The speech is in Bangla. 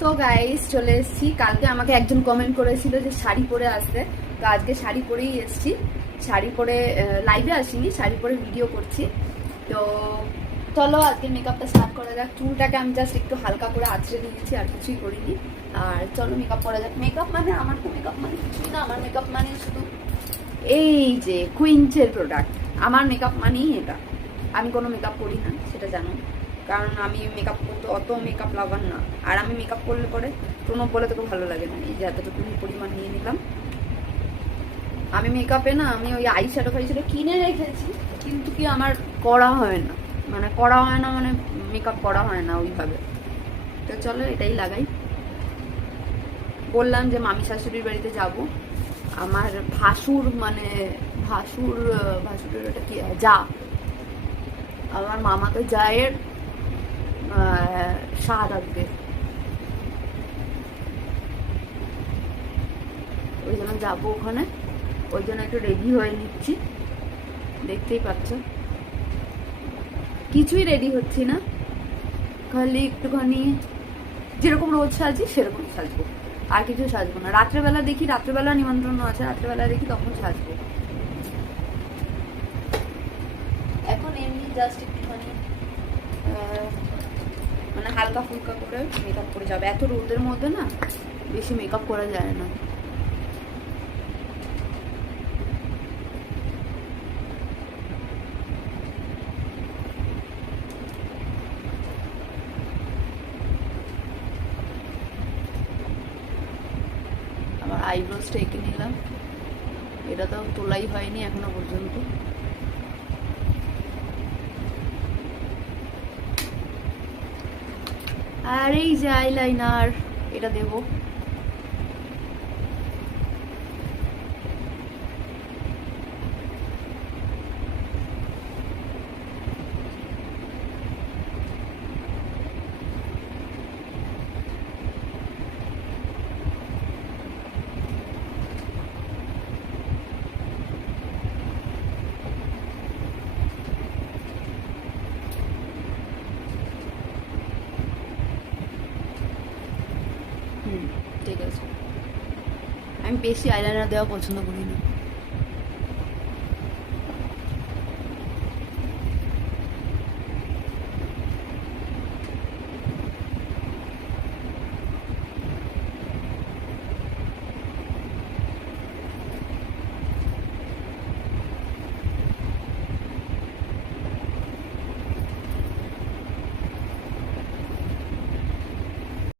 তো গাইস চলে এসেছি। কালকে আমাকে একজন কমেন্ট করেছিল যে শাড়ি পরে আসতে, তো আজকে শাড়ি পরেই এসেছি। শাড়ি পরে লাইভে আসিনি, শাড়ি পরে ভিডিও করছি। তো চলো আজকে মেকআপটা স্টার্ট করা যাক। চুলটাকে আমি জাস্ট একটু হালকা করে আঁচড়ে দিয়েছি, আর কিছুই করিনি। আর চলো মেকআপ করা যাক। মেকআপ মানে আমার তো মেকআপ মানে কিছুই না, আমার মেকআপ মানে শুধু এই যে কুইন্সের প্রোডাক্ট। আমার মেকআপ মানেই এটা। আমি কোনো মেকআপ করি না, সেটা জানো, কারণ আমি মেকআপ করতে অত মেকআপ লাভার না। আর আমি মেকআপ করলে পরে কোনো বলে তোকে ভালো লাগে না। এই যে এতটুকু পরিমাণ নিয়ে নিলাম। আমি মেকআপে না, আমি ওই আই শ্যাডো কিনে রেখেছি, কিন্তু কি আমার করা হয় না, মানে মেকআপ করা হয় না ওইভাবে। তো চলো এটাই লাগাই। বললাম যে মামি শাশুড়ির বাড়িতে যাব। আমার ভাসুরের ওটা কি যা, আমার মামাকে জায়ের স্বাদ আসবে, ওই জন্য যাবো ওখানে। ওই জন্য একটু রেডি হয়ে নিচ্ছি, দেখতেই পাচ্ছ। কিছুই রেডি হচ্ছি না, খালি একটুখানি যেরকম রোজ সাজি সেরকম সাজবো, আর কিছু সাজবো না। রাত্রেবেলা দেখি, রাত্রেবেলা নিমন্ত্রণ আছে, রাত্রেবেলা দেখি তখন সাজবো। এখন এমনি জাস্ট একটুখানি মানে হালকা ফুলকা করে মেকআপ করে যাবে। এত রোদের মধ্যে না বেশি মেকআপ করা যায় না। আমার আইব্রোসটা এঁকে নিলাম, এটা তো তোলাই হয়নি এখনো পর্যন্ত। আর এই যে আইলাইনার, এটা দেবো। ঠিক আছে, আমি বেশি আইলাইনার দেওয়া পছন্দ করি না।